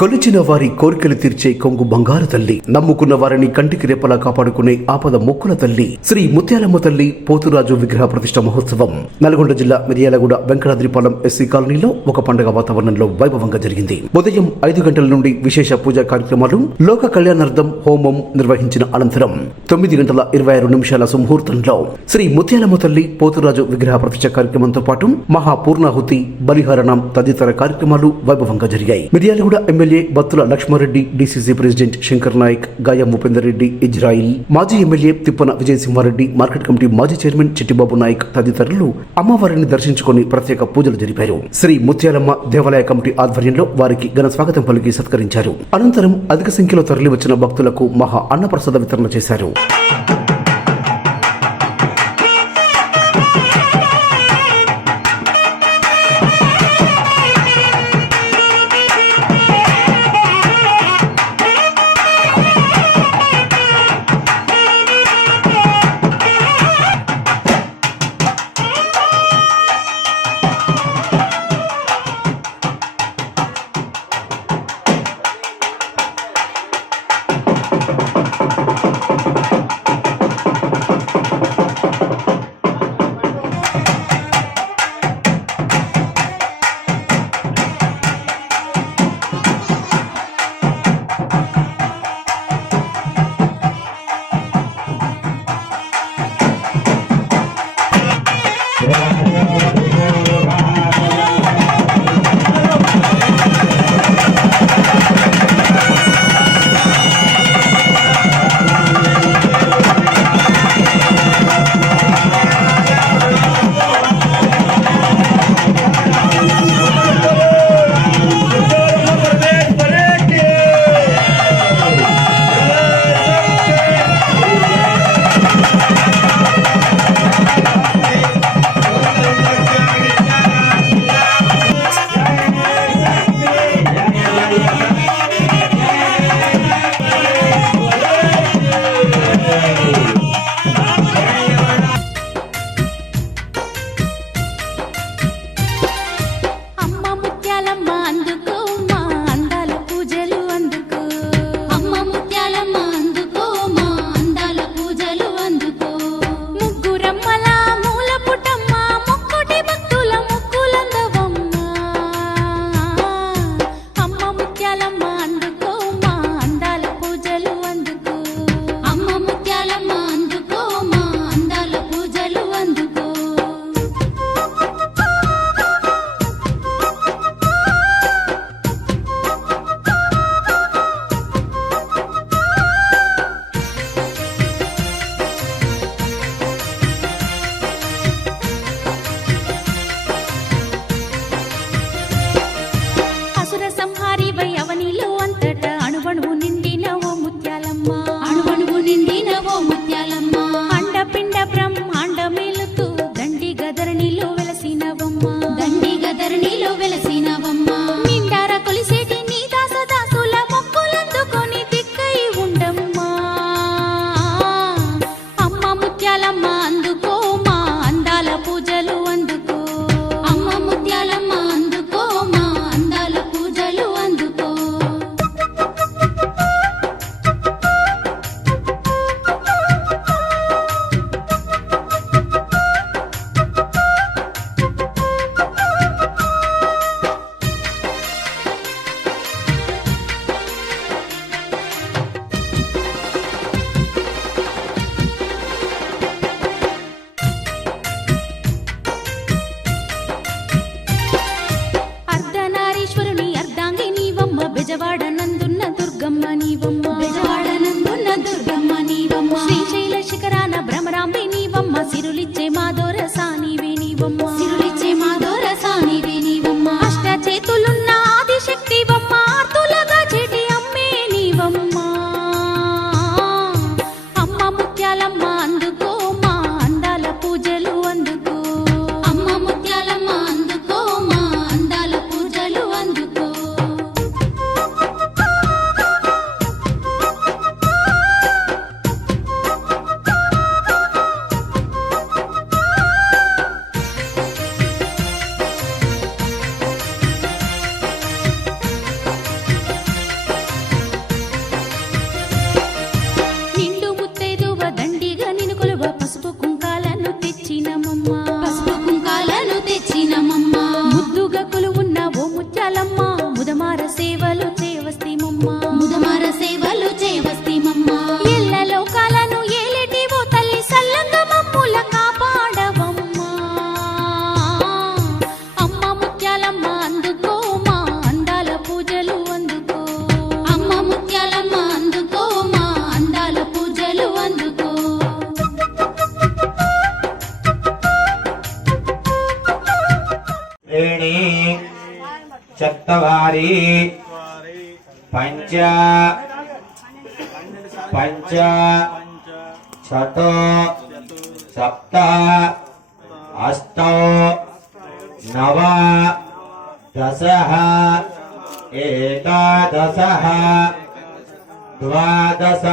కొలిచిన వారి కోరికలు తీర్చే కొంగు బంగారు తల్లి, నమ్ముకున్న వారిని కంటికి రెప్పలా కాపాడుకునే ఆపద మొక్కుల తల్లి శ్రీ ముత్యాలమ్మ తల్లి పోతురాజు విగ్రహ ప్రతిష్ట మహోత్సవం నల్గొండ జిల్లా మిర్యాలగూడ వెంకటాద్రిపాలెం ఎస్సీ కాలనీలో ఒక పండుగ వాతావరణంలో వైభవంగా జరిగింది. ఉదయం 5 గంటల నుండి విశేష పూజా కార్యక్రమాలు, లోక కళ్యాణార్థం హోమం నిర్వహించిన అనంతరం 9 గంటల 26 నిమిషాల సుముహూర్తంలో శ్రీ ముత్యాలమ్మ తల్లి పోతురాజు విగ్రహ ప్రతిష్ట కార్యక్రమంతో పాటు మహాపూర్ణాహుతి, బలిహరణం తదితర కార్యక్రమాలు వైభవంగా జరిగాయి. Miryalaguda MLA Battula Lakshmareddy, DCC president Shankar Nayak, Gayam Upender Reddy, Israel, మాజీ MLA Tippana Vijayasimhareddy, market committee మాజీ చైర్మన్ చిట్టిబాబు నాయక్ తదితరులు అమ్మవారిని దర్శించుకుని ప్రత్యేక పూజలు జరిపారు. శ్రీ ముత్యాలమ్మ దేవాలయ కమిటీ ఆధ్వర్యంలో వారికి ఘన స్వాగతం పలికి సత్కరించారు. అనంతరం అధిక సంఖ్యలో తరలివచ్చిన భక్తులకు మహా అన్నప్రసాద వితరణ చేశారు. బెజవాడనందున్న దుర్గమ్మ నీవమ్మ, బెజవాడనందున్న దుర్గమ్మ నీవమ్మ, శ్రీశైల శిఖరాన భ్రమరాంబి నీవమ్మ, సిరులిచ్చే మాధోర సానివే నీవమ్మ, సిరులిచ్చే మాధోర సానివే నీవమ్మ, అష్ట చేతులున్న ఆదిశక్తివమ్మ, ఆర్తులగా చెటి అమ్మే నీవమ్మ. అమ్మ ముత్యాలమ్మ అందుకో మా అందాల పూజలు అందుకో, అమ్మ ముత్యాలమ్మ అందుకో మా అందాల పూజలు అందుకో. चत्वारि पंच पंच षट् सप्त अष्ट नव दश एकादश द्वादश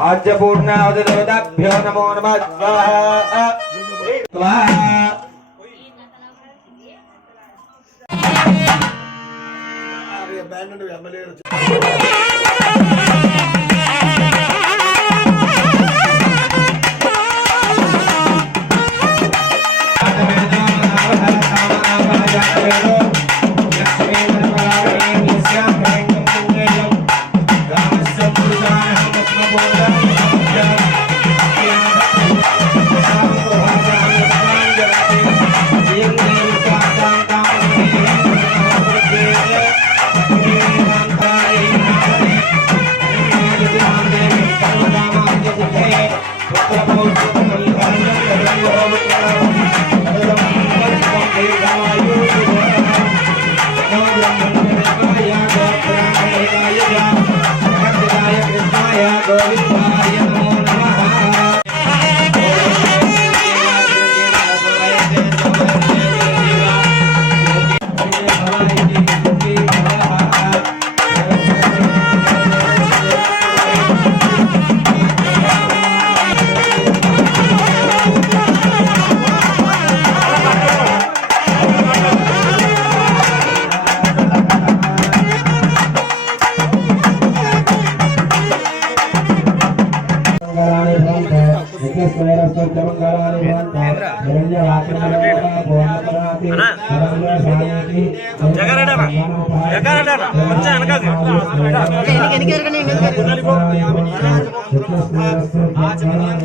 आज्य पूर्णावतिदेवताभ्यो नमो नमः स्वाहा स्वाहा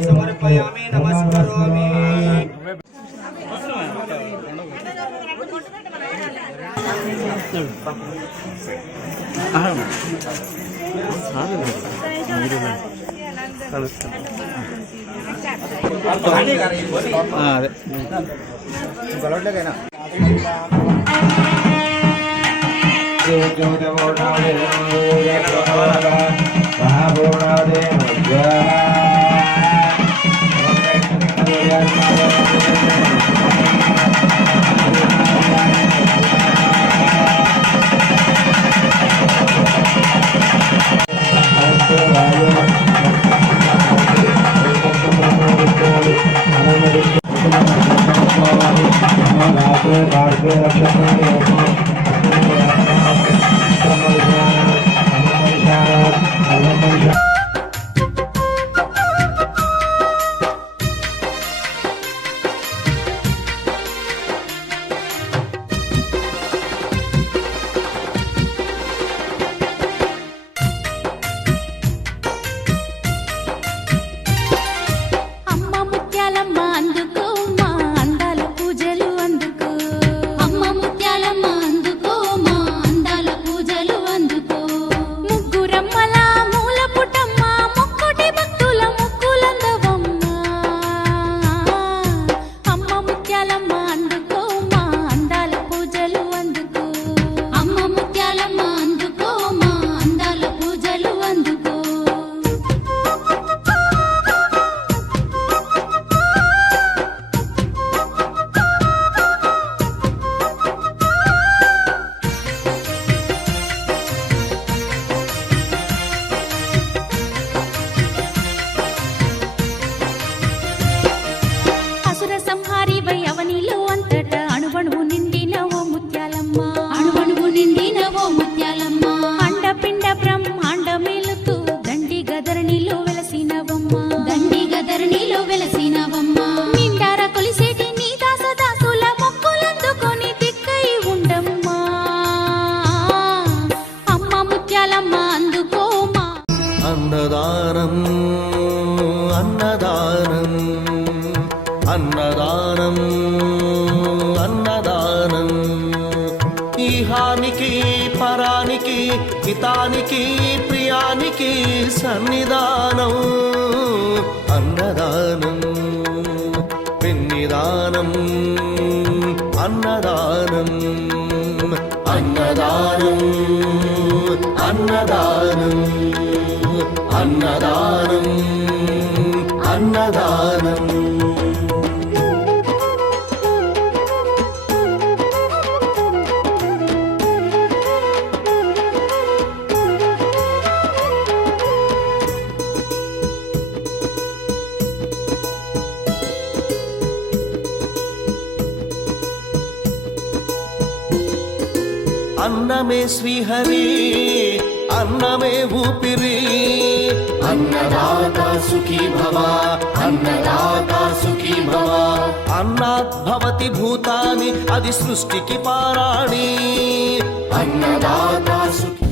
समर्पयामि नमस्करोमि అన్నదానం అన్నదానం ఈహానికి పరానికి హితానికి ప్రియానికి సన్నిధానం అన్నదానం అన్నదానం అన్నదానం అన్నదానం అన్నదానం అన్నదానం అన్నదానం అన్నమే శ్రీహరి అన్నమే ఊపిరి అన్నదాత సుఖీ భవ అన్నదాత సుఖీ భవ అన్నాత్ భవతి భూతాని అది సృష్టికి పారాణి అన్నదాత సుఖీ